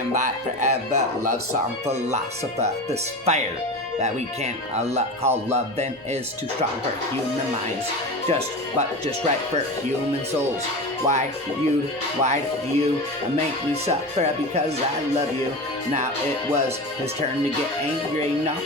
stand by forever. Love song philosopher. This fire that we can't call love then is too strong for human minds. Just right for human souls. Why do you make me suffer because I love you? Now it was his turn to get angry. No,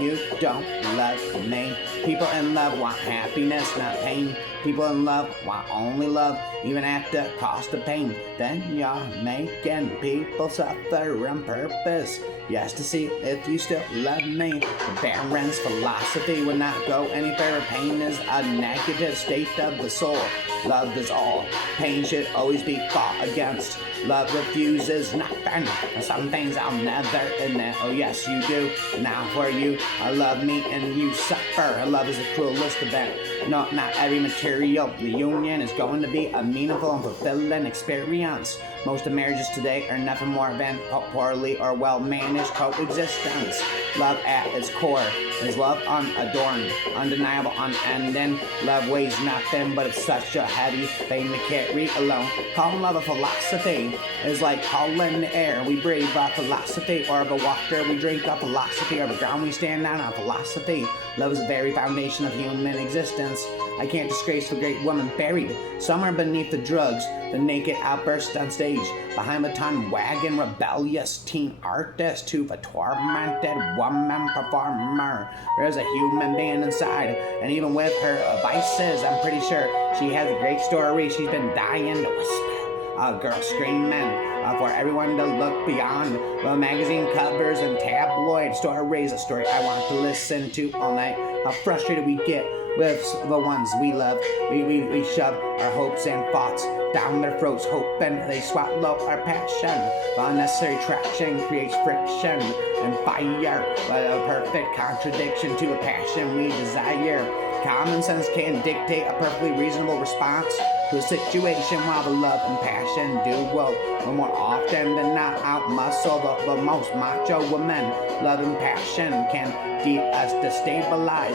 you don't love me. People in love want happiness, not pain. People in love want only love, even at the cost of pain. Then you're making people suffer on purpose. Yes, to see if you still love me. The Baron's philosophy would not go any further. Pain is a negative state of the soul. Love is all. Pain should always be fought against. Love refuses nothing. Some things I'll never admit. Oh yes, you do. Now for you, I love me and you suffer. Love is the cruelest event. No, not every material reunion is going to be a meaningful and fulfilling experience. Most of marriages today are nothing more than poorly or well-managed coexistence. Love at its core is love unadorned, undeniable, unending. Love weighs nothing, but it's such a heavy thing to carry alone. Calling love a philosophy is like calling the air we breathe a philosophy, or of a water we drink a philosophy, or the ground we stand on a philosophy. Love is the very foundation of human existence. I can't disgrace the great woman buried somewhere beneath the drugs, the naked outburst on stage, behind the ton wagon, rebellious teen artist to the tormented woman performer. There's a human being inside, and even with her vices, I'm pretty sure she has a great story she's been dying to whisper. A girl screaming for everyone to look beyond the magazine covers and tabloid stories. A story I want to listen to all night. How frustrated we get with the ones we love. We shove our hopes and thoughts down their throats, hoping they swallow our passion. The unnecessary traction creates friction and fire, but a perfect contradiction to a passion we desire. Common sense can dictate a perfectly reasonable response to a situation, while the love and passion do well. But more often than not, out-muscle the most macho women. Love and passion can destabilize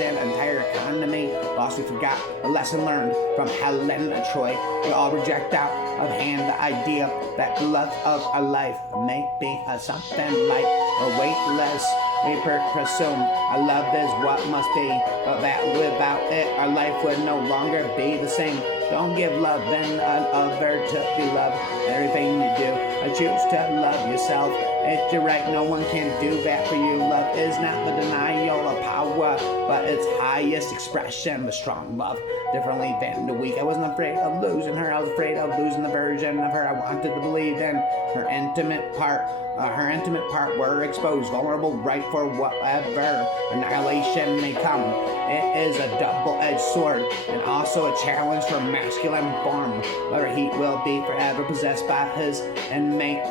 an entire economy. Lost, we forgot a lesson learned from Helen of Troy. We all reject out of hand the idea that the love of our life may be something light or weightless. We presume our love is what must be, but that without it, our life would no longer be the same. Don't give love and other to be loved. Everything you do, choose to love yourself. It's your right, no one can do that for you. Love is not the denial of power, but its highest expression. The strong love differently than the weak. I wasn't afraid of losing her. I was afraid of losing the version of her I wanted to believe in. Her intimate part were exposed, vulnerable, right for whatever annihilation may come. It is a double-edged sword and also a challenge for masculine form. Whether he will be forever possessed by his innate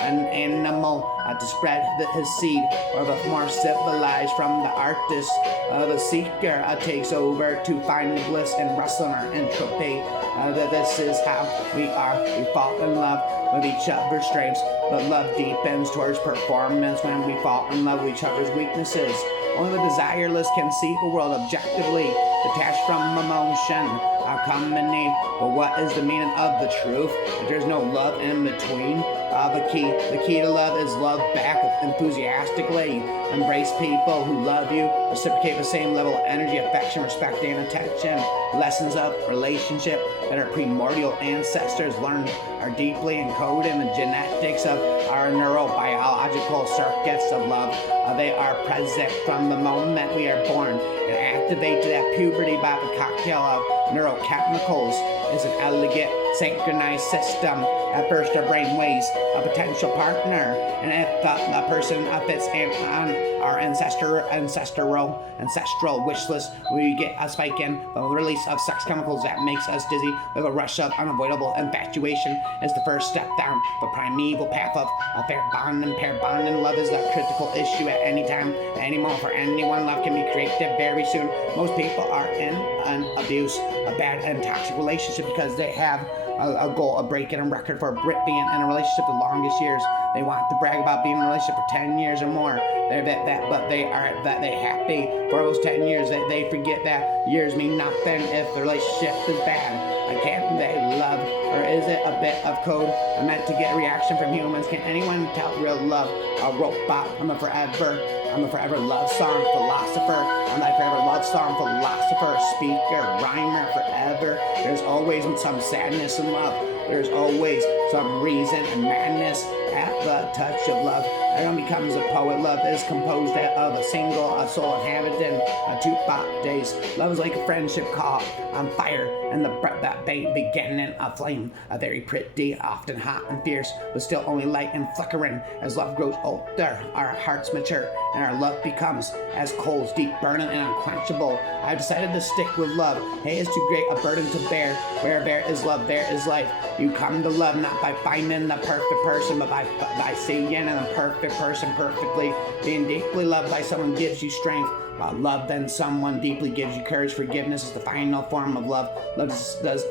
animal to spread his seed, or the more civilized from the artist, the seeker takes over to find the bliss and wrestling our entropy. This is how we are. We fall in love with each other's strengths, but love deepens towards performance when we fall in love with each other's weaknesses. Only the desireless can see the world objectively, detached from emotion. Our company, but what is the meaning of the truth? If there's no love in between, the key to love is love back enthusiastically. Embrace people who love you, reciprocate the same level of energy, affection, respect, and attention. Lessons of relationship that our primordial ancestors learned are deeply encoded in the genetics of our neurobiological circuits of love. They are present from the moment we are born and activated at puberty by the cocktail of neurochemicals. It's an elegant, synchronized system. At first, our brain weighs a potential partner, and if the person fits in on our ancestral wish list, we get a spike in the release of sex chemicals that makes us dizzy with a rush of unavoidable infatuation. Is the first step down the primeval path of pair bonding. Love is a critical issue at any time, any moment for anyone. Love can be created very soon. Most people are in an abuse, a bad and toxic relationship because they have a goal of breaking a record for being in a relationship the longest years. They want to brag about being in a relationship for 10 years or more. But they are happy for those 10 years. They forget that years mean nothing if the relationship is bad. Can't they love? Or is it a bit of code meant to get a reaction from humans? Can anyone tell real love? A robot, I'm a forever love song philosopher. I'm a forever love song philosopher, speaker, rhymer, forever. There's always some sadness in love. There's always some reason and madness at the touch of love. Everyone becomes a poet. Love is composed of a soul inhabiting a two days. Love is like a friendship caught on fire, and the that beginning a flame, a very pretty, often hot and fierce, but still only light and flickering. As love grows older, our hearts mature, and our love becomes as coals, deep, burning, and unquenchable. I've decided to stick with love. Hate is too great a burden to bear. Where there is love, there is life. You come to love not by finding the perfect person, but by seeing a perfect person perfectly. Being deeply loved by someone gives you strength. Love then someone deeply gives you courage. Forgiveness is the final form of love. Love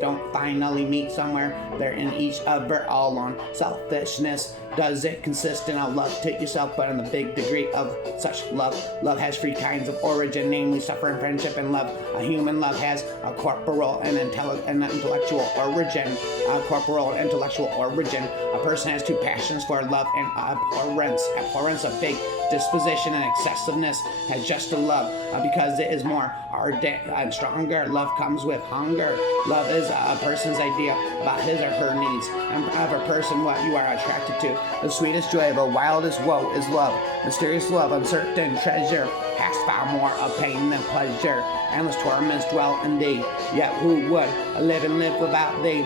don't finally meet somewhere. They're in each other all on selfishness. Does it consist in a love to yourself, but in the big degree of such love? Love has three kinds of origin, namely suffering, friendship, and love. A human love has a corporal and intellectual origin. A person has two passions for love and abhorrence. Abhorrence of big disposition and excessiveness has just a love because it is more ardent and stronger. Love comes with hunger. Love is a person's idea about his or her needs, and of a person what you are attracted to. The sweetest joy, the wildest woe is love. Mysterious love, uncertain treasure, hast far more of pain than pleasure. Endless torments dwell in thee, yet who would live without thee?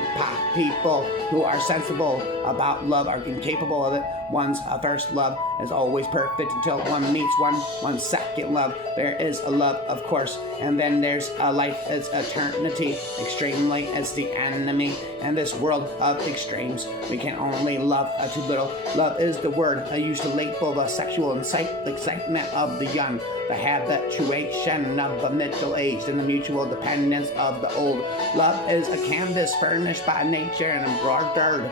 People who are sensible about love are incapable of it. One's first love is always perfect until one meets one's second love. There is a love, of course, and then there's a life as eternity. Extremely as the enemy, and this world of extremes. We can only love too little. Love is the word I used to label the sexual excitement of the young, the habituation of the middle-aged, and the mutual dependence of the old. Love is a canvas furnished by nature and embroidered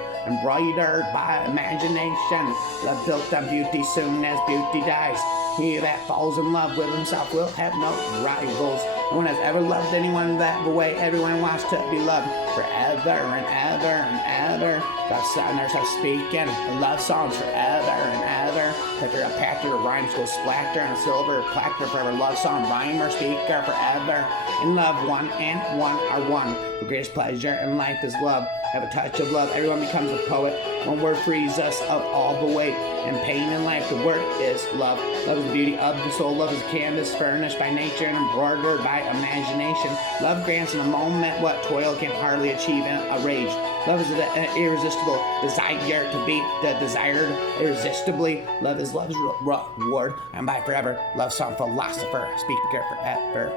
by imagination. Love built on beauty soon as beauty dies. He that falls in love with himself will have no rivals. No one has ever loved anyone that the way everyone wants to be loved forever and ever and ever. The sinners are speaking love songs forever and ever. Picker a patter of rhymes go splatter on silver platter forever. Love song rhymer speaker forever. In love, one and one are one. The greatest pleasure in life is love. Have a touch of love. Everyone becomes a poet. One word frees us of all the weight and pain in life. The word is love. Love is the beauty of the soul. Love is a canvas furnished by nature and embroidered by imagination. Love grants in a moment what toil can hardly achieve in a rage. Love is an irresistible desire to be the desired irresistibly. Love is love's reward. And by forever, love song philosopher, speaker forever.